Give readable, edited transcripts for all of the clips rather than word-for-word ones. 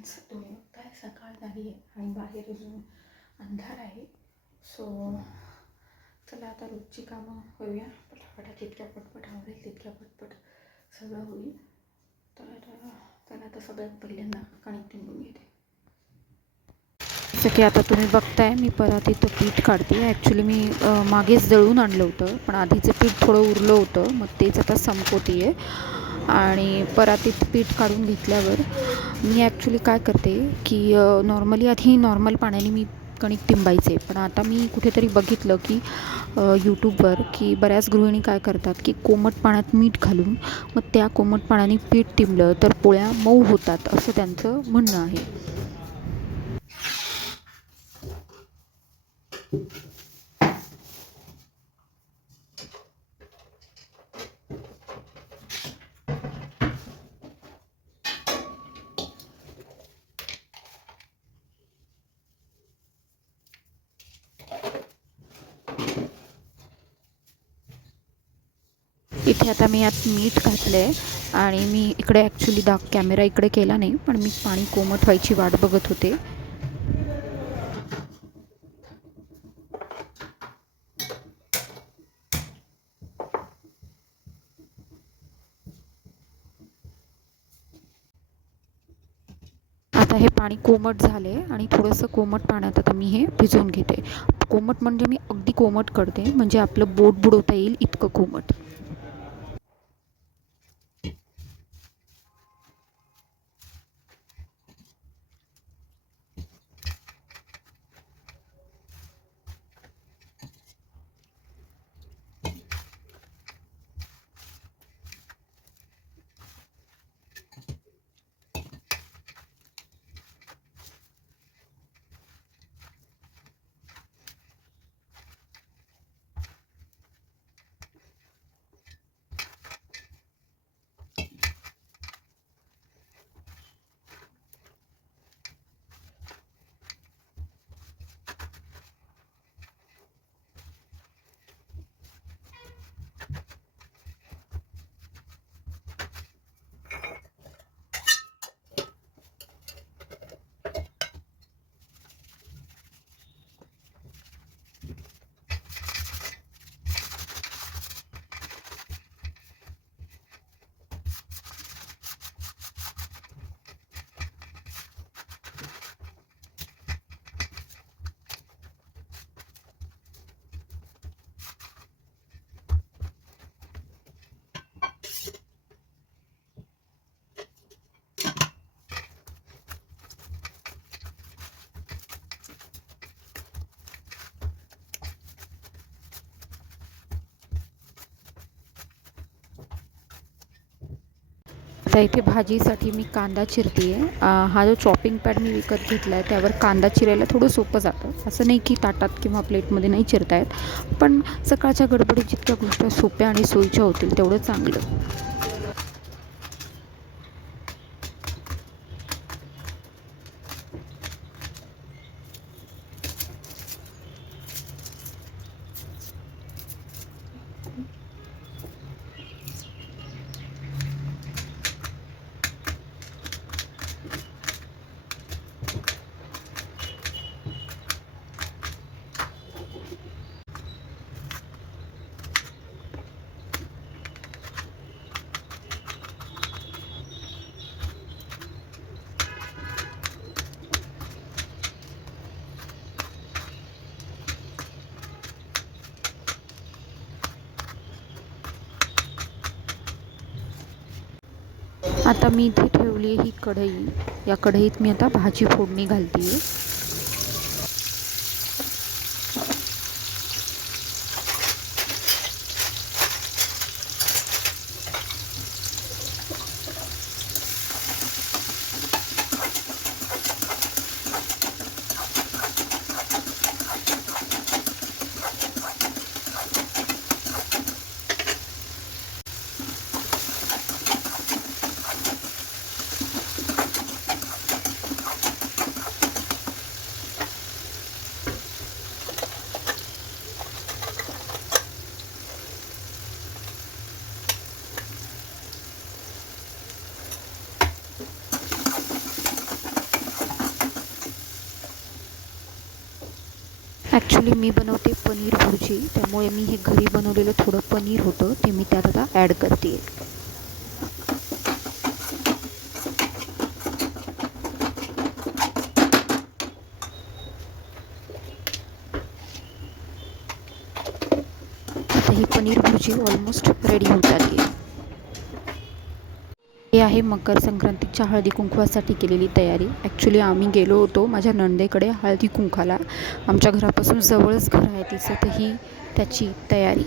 Friends, तुम्ही बघताय सकाळ झाली आहे आणि बाहेर अजून अंधार आहे. सो चला आता रोजची कामं करूया. पटापटा जितक्या पटपट आवडेल तितक्या पटपट सगळं होईल. तर चला आता सगळ्यात पहिल्यांदा कणिक तिंबून घेते. जसं की आता तुम्ही बघताय मी परत इथं पीठ काढते. ॲक्च्युली मी मागेच दळून आणलं होतं, पण आधीचं पीठ थोडं उरलं होतं, मग तेच आता संपवते आहे. आणि परातीत पीठ काढून घेतल्यावर मी ॲक्च्युली काय करते की नॉर्मली आधी नॉर्मल पाण्याने मी कणिक तिंबायचे, पण आता मी कुठेतरी बघितलं की यूट्यूबवर की बऱ्याच गृहिणी काय करतात की कोमट पाण्यात मीठ घालून मग त्या कोमट पाण्याने पीठ तिंबलं तर पोळ्या मऊ होतात असं त्यांचं म्हणणं आहे. इथे आता मी यात मीठ घातलं आहे आणि मी इकडे ॲक्च्युली कॅमेरा इकडे केला नाही, पण मी पाणी कोमट व्हायची वाट बघत होते. आता हे पाणी कोमट झाले आणि थोडंसं कोमट पाण्यात आता मी हे भिजवून घेते. कोमट म्हणजे मी अगदी कोमट करते, म्हणजे आपलं बोट बुडवता येईल इतकं कोमट. आता इथे भाजीसाठी मी कांदा चिरते आहे. हा जो चॉपिंग पॅड मी विकत घेतला आहे त्यावर कांदा चिरायला थोडं सोपं जातं. असं नाही की ताटात किंवा प्लेटमध्ये नाही चिरता येत, पण सकाळच्या गडबडीत जितक्या गोष्टी सोप्या आणि सोयीच्या होतील तेवढं चांगलं. आता मी इथे ठेवली आहे ही कढई. या कढईत मी आता भाजी फोडणी घालते आहे. ॲक्च्युली मी बनवते पनीर भुर्जी, त्यामुळे मी हे घरी बनवलेलं थोडं पनीर होतं ते मी त्यात आता ॲड करते. आता ही पनीर भुर्जी ऑलमोस्ट रेडी होत आली आहे. हे आहे मकर संक्रांतीच्या हळदी कुंकवासाठी केलेली तयारी. ॲक्च्युली आम्ही गेलो होतो माझ्या नणंदेकडे हळदी कुंकाला. आमच्या घरापासून जवळच घर आहे तिचं, तर ही त्याची तयारी.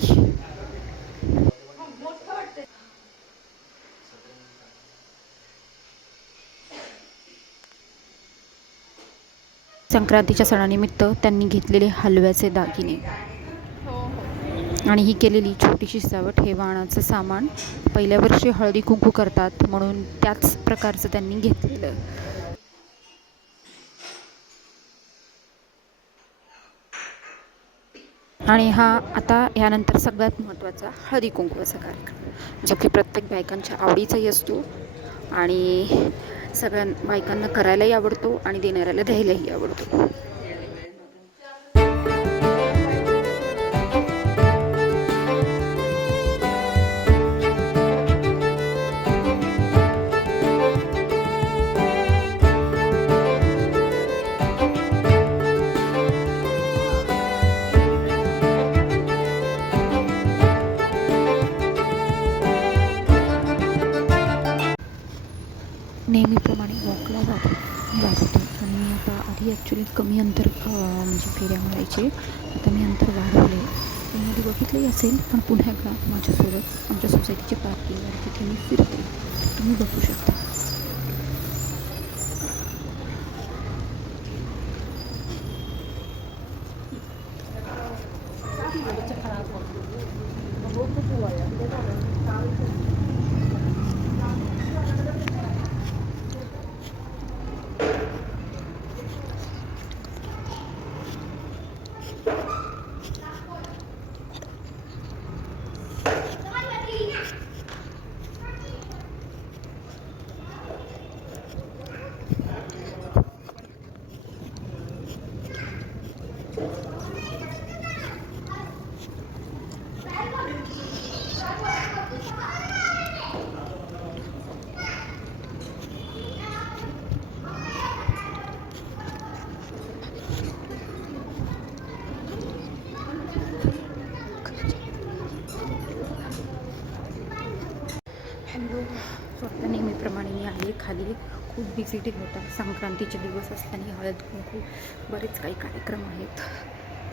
संक्रांतीच्या सणानिमित्त त्यांनी घेतलेले हलव्याचे दागिने आणि ही केलेली छोटीशी सजावट, हे वाणाचं सामान. पहिल्या वर्षी हळदी कुंकू करतात म्हणून त्याच प्रकारचं त्यांनी घेतलेलं. आणि हा आता ह्यानंतर सगळ्यात महत्त्वाचा हळदी कुंकवाचा कार्यक्रम, जो की प्रत्येक बायकांच्या आवडीचाही असतो आणि सगळ्या बायकांना करायलाही आवडतो आणि देणाऱ्याला द्यायलाही आवडतो. नेहमीप्रमाणे वॉकला जात होते आणि मी आता आधी ॲक्च्युली कमी अंतर म्हणजे फेऱ्या मारायचे, आता मी अंतर वाढवले. तुम्ही आधी बघितलंही असेल, पण पुन्हा एकदा माझ्यासोबत आमच्या सोसायटीच्या पार्किंगवर तिथे मी फिरते, तुम्ही बघू शकता. स्वतः नेहमीप्रमाणे मी आले खाली. खूप बिझी डे होता, संक्रांतीचे दिवस असल्याने हळद कुंकू बरेच काही कार्यक्रम आहेत.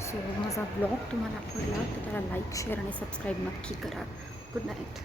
सो माझा ब्लॉग तुम्हाला आवडला तर त्याला लाईक, शेअर आणि सबस्क्राईब नक्की करा. Good night.